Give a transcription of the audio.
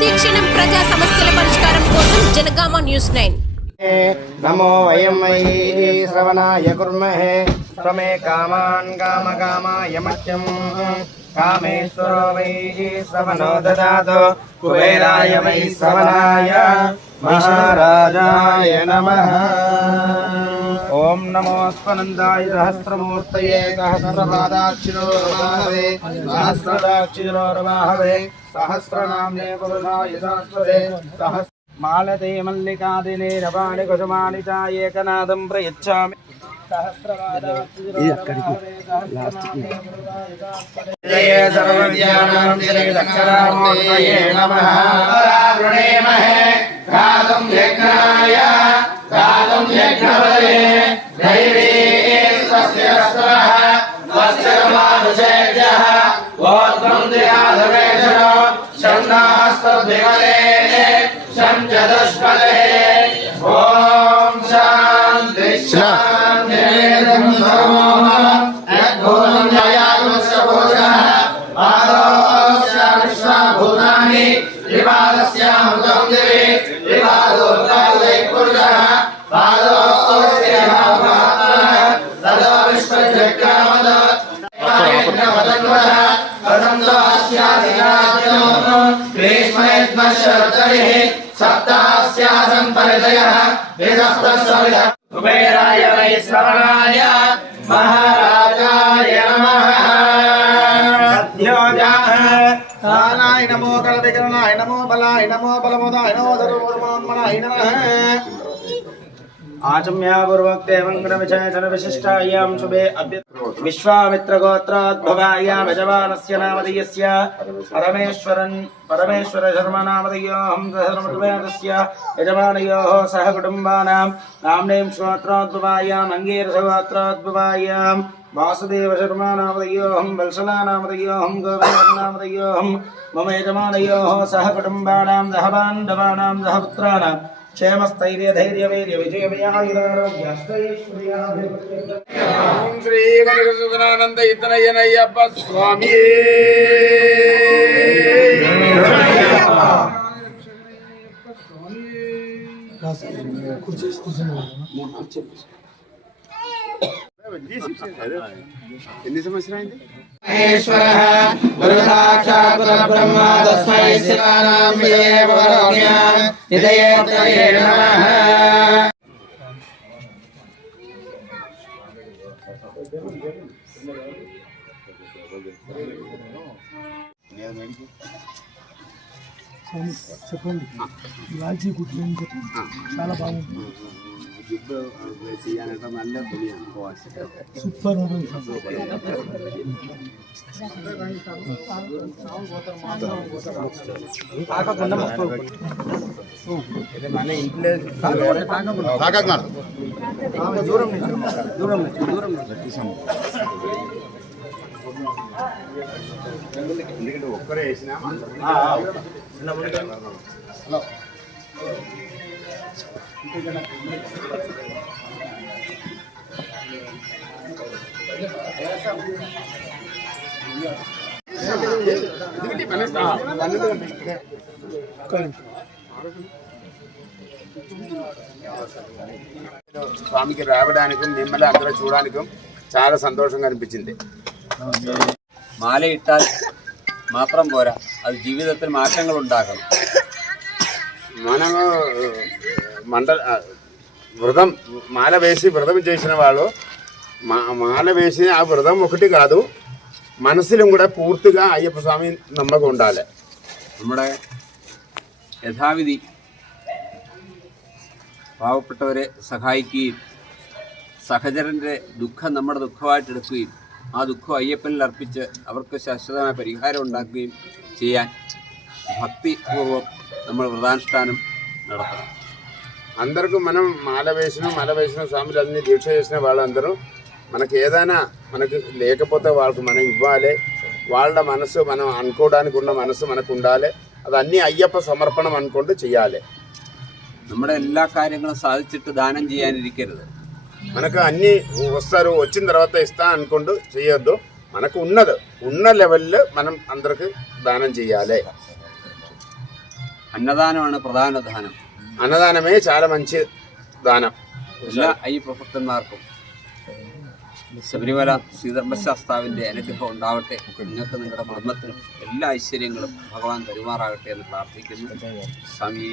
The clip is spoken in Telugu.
ప్రతిక్షణం ప్రజా సమస్యల పరిష్కారం కోసం జనగామ న్యూస్ నైన్. నమో వయం శ్రవణాయ కుర్మహే. శ్రమే కామాన్ కామ కామాయ మత్యం. కామేశ్వరో వై శ్రవణో దదాతు. కుబేరాయ వై శ్రవణాయ మహారాజాయ నమ. ఓం నమో స్వనందాయ సహస్రమూర్తయే. సహస్రపాదాక్షిరో రమాహవే సహస్రదాక్షిరో రమాహవే సహస్రనామ్నే పురుషాయ సహస్రదే సహస్ర మాలతే మల్లికాదినే రవాణి కుసుమాని చ ఏకనాదం ప్రయచ్చామి జయ సర్వవిద్యానాం జయదక్షరామూర్తయే నమః వృణేమహే గాతుం యజ్ఞాయ గాతుం యజ్ఞవదే దైవీ స్వస్య विमले सञ्चदुष्फले ॐ शान्ति भूतानि विवादस्यामृतं दिवे विवादोत्तादय पुरुषः। पादोस्य तदा विश्वजग्रामद वदन्वः वदन्वः स्यादिनाय ग्रीष्मेश्वरतरिः सप्तास्यासन् परिदयः वेदस्तस्सविध कुबेराय वै श्रवणाय महाराजाय नमः नमो कल्पिकरणाय नमो बलाय नमो बलमुदाय नमो सर्वमनात्मनाय नमः आचम्यापूर्वक्ते मङ्गलविशेषणविशिष्टायां शुभे अभ्य विश्वामित्रगोत्राद्भवायामजमानस्य नामधीयस्य परमेश्वरन् परमेश्वरशर्मनामधीयोऽहं सहधर्मकृपेदस्य यजमानयोः सह कुटुम्बानां नाम्नीं श्रोत्राद्भवायाम् अङ्गीरसगोत्राद्भवायां वासुदेवशर्मानामधयोऽहं वल्सलानामधयोऽहं गोविन्दनामधयोऽहं मम यजमानयोः सह कुटुम्बानां दहबान्धवानां दहपुत्राणां క్షేమస్థైర్య ధైర్య వీర్య విజయ ఓం శ్రీ గణసుగణానంద ఇతనయ్యనయ్యప్ప స్వామి కూర్చేసి కూర్చున్నాను ఎన్ని సంవత్సరాలు అయింది మహేశ్వరः గురుసాక్షాత్ బ్రహ్మ తస్మై శివానాం విజయ వరోజ్ఞా నిదయేత్రయే నమః చెప్పండి లాల్చీ గుడ్లు అని చెప్పి చాలా బాగుంటుంది చేయాలంటే మళ్ళీ కొని అనుకోవాల్సి సూపర్ మన ఇంట్లో దూరం దూరం దూరం ఎందుకంటే ఒక్కరే వేసినా హలో స్వామికి రావడానికి మిమ్మల్ని అందరూ చూడడానికి చాలా సంతోషంగా అనిపించింది മാലയിട്ടാൽ മാത്രം പോരാ അത് ജീവിതത്തിൽ മാറ്റങ്ങൾ ഉണ്ടാക്കണം మనము మండల వ్రతం మాల వేసి వ్రతం చేసిన వాళ్ళు మా మాల వేసి ఆ వ్రతం ఒకటి కాదు మనసులో కూడా పూర్తిగా అయ్యప్ప స్వామి నమ్మకం ఉండాలి നമ്മുടെ യഥാവിധി പാവപ്പെട്ടവരെ സഹായിക്കുകയും സഹചരൻ്റെ ദുഃഖം നമ്മുടെ ദുഃഖമായിട്ടെടുക്കുകയും ആ ദുഃഖം അയ്യപ്പനിൽ അർപ്പിച്ച് അവർക്ക് ശാശ്വതമായ പരിഹാരം ഉണ്ടാക്കുകയും ചെയ്യാൻ ഭക്തിപൂർവ്വം നമ്മൾ വ്രതാനുഷ്ഠാനം നടത്തണം అందరికీ మనం మాల వేసిన మాల వేసిన స్వాములన్నీ దీక్ష చేసిన వాళ్ళందరూ మనకి ఏదైనా మనకి లేకపోతే వాళ్ళకి మనం ఇవ్వాలి వాళ్ళ మనసు మనం అనుకోవడానికి ఉన్న మనసు మనకు ఉండాలి అది అన్నీ అయ్యప్ప సమర్పణం అనుకుంటూ చేయాలి നമ്മുടെ എല്ലാ കാര്യങ്ങളും സാധിച്ചിട്ട് ദാനം ചെയ്യാനിരിക്കരുത് మనకు అన్నీ వస్తారు వచ్చిన తర్వాత ఇస్తా అనుకుంటూ చేయొద్దు మనకు ఉన్నది ఉన్న లెవెల్లో మనం అందరికి దానం చేయాలి അന്നദാനമാണ് പ്രധാന ദാനം. അന്നദാനമേ ചാലമഞ്ച് ദാനം. എല്ലാ ഈ പ്രഭക്തന്മാർക്കും ശബരിമല ശ്രീധർമ്മശാസ്താവിന്റെ അനുഗ്രഹം ഉണ്ടാവട്ടെ. നിങ്ങൾക്ക് നിങ്ങളുടെ കുടുംബത്തിനും എല്ലാ ഐശ്വര്യങ്ങളും ഭഗവാൻ തരുമാറാകട്ടെ എന്ന് പ്രാർത്ഥിക്കുന്നു. സമീ